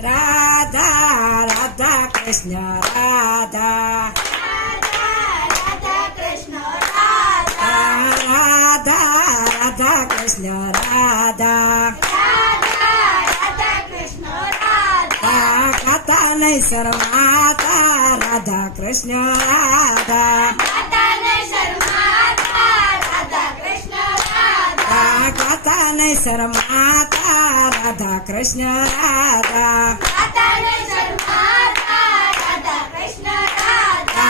राधा राधा कृष्ण राधा राधा कृष्ण राधा राधा राधा कृष्ण राधा राधा कृष्ण राधा गाता नहीं शर्माता राधा कृष्ण राधा गाता नहीं शर्माता राधा कृष्ण राधा गाता नहीं शर्माता राधा कृष्ण राधा गाता नहीं शर्माता राधा कृष्ण राधा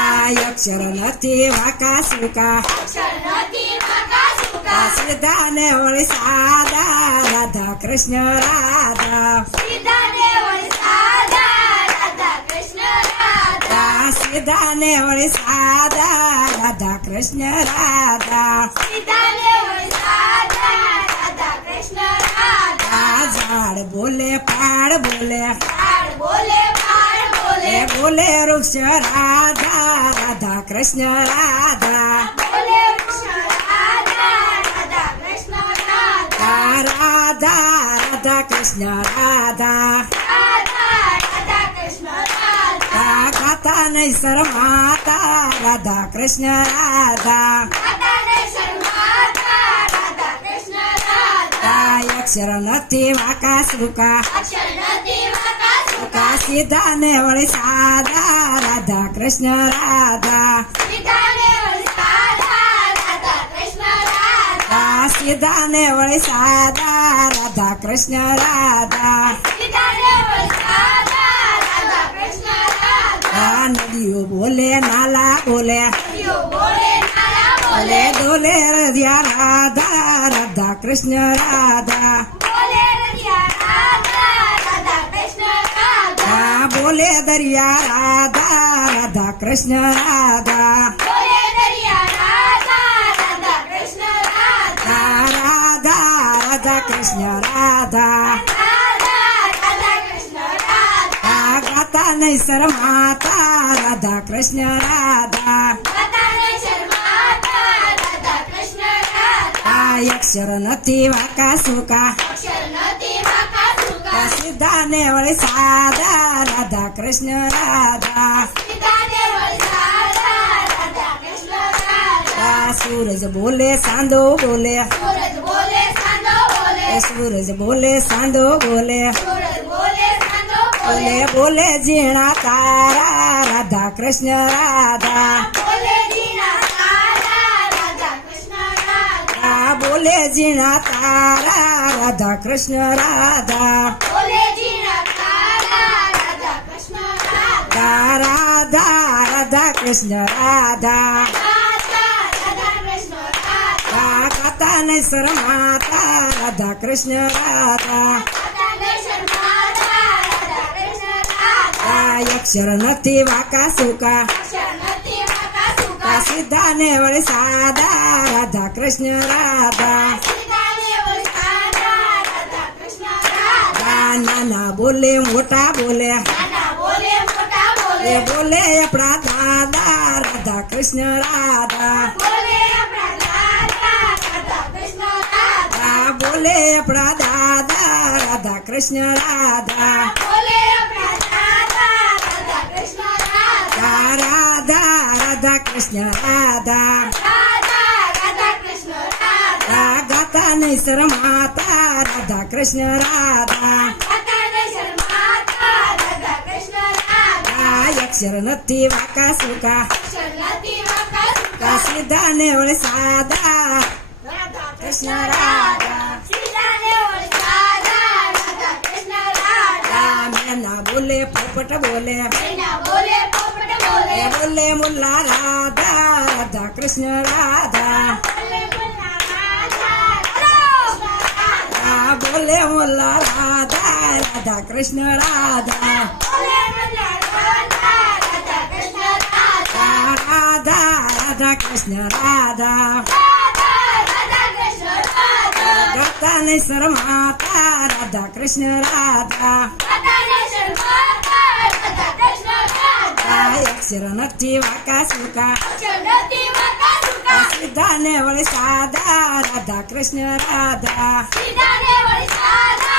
अक्षर नथी वाका सुका अक्षर नदी मका सुका सीधा ने वળી सादा राधा कृष्ण राधा सीधा देवळ साधा राधा कृष्ण राधा सीधा ने वળી सादा राधा कृष्ण राधा सीधा देवळ साधा राधा कृष्ण राधा झाड बोले पाड बोले पाड बोले पाड बोले बोले वृक्ष राधा राधा कृष्ण राधा बोले कृष्ण राधा राधा कृष्ण राधा राधा राधा कृष्ण राधा राधा राधा कृष्ण राधा गाता नहीं शर्माता राधा कृष्ण राधा राधा ने शर्माता राधा कृष्ण राधा अक्षर नथी वाका सुका अक्षर नदी मका सुका सीधा ने वળી सादा राधा कृष्ण राधा सीधा देवळ साधा राधा कृष्ण राधा सीधा ने वળી सादा राधा कृष्ण राधा सीधा देवळ साधा राधा कृष्ण राधा नदियों बोले नाला बोले यो बोले नाला बोले डोले रदिया राधा राधा कृष्ण राधा बोले रदिया राधा राधा कृष्ण राधा बोले दरिया राधा राधा कृष्ण राधा बोले दरिया राधा राधा कृष्ण राधा राधा राधा कृष्ण राधा राधा राधा कृष्ण राधा गाता नहीं शर्माता राधा कृष्ण राधा गाता नहीं शर्माता राधा कृष्ण राधा अक्षर नथी वाका सुका अक्षर नदी मका सुका सीधा ने वળી सादा राधा कृष्ण राधा सीधा देवळ साधा राधा कृष्ण राधा सूरज बोले सांदो बोले सूरज बोले सांदो बोले सूरज बोले सांदो बोले सूरज बोले सांदो बोले बोले बोले जीणा तारा राधा कृष्ण राधा बोले जीना साधा राधा कृष्ण राधा बोले जीणा तारा राधा कृष्ण राधा बोले जीना साधा राधा कृष्ण राधा राधा राधा कृष्ण राधा राधा राधा कृष्ण राधा गाता नहीं शर्माता राधा कृष्ण राधा गाता नहीं शर्माता राधा कृष्ण राधा अक्षर नथी वाका सुका अक्षर नदी मका सुका सीधा ने वળી सादा राधा कृष्ण राधा सीधा देवळ साधा राधा कृष्ण राधा नाना बोले मोटा बोले नाना बोले मोठा बोले बोले अपना दादा राधा कृष्ण राधा बोले अपना दादा राधा कृष्ण राधा बोले अपना दादा राधा कृष्ण राधा बोले अपना दादा राधा कृष्ण राधा राधा राधा कृष्ण राधा राधा राधा कृष्ण राधा गाता नहीं शर्माता राधा कृष्ण राधा गाता नहीं शर्माता राधा कृष्ण राधा अक्षर नथी वाका सुका अक्षर नदी मका सुका सीधा ने वળી सादा राधा कृष्ण राधा सीधा देवळ साधा राधा कृष्ण राधा मैना बोले पोपट बोले मैना बोले पोपट बोले बोले मुल्ला राधा राधा कृष्ण राधा बोले मुल्ला राधा कृष्ण राधा बोले मुल्ला राधा राधा कृष्ण राधा बोले मुल्ला राधा राधा कृष्ण राधा राधा राधा कृष्ण राधा राधा राधा कृष्ण राधा गाता नहीं शर्माता राधा कृष्ण राधा गाता नहीं शर्माता राधा कृष्ण राधा अक्षर नथी वाका सुका अक्षर नदी मका सुका सीधा ने वળી सादा राधा कृष्ण राधा सीधा देवळ साधा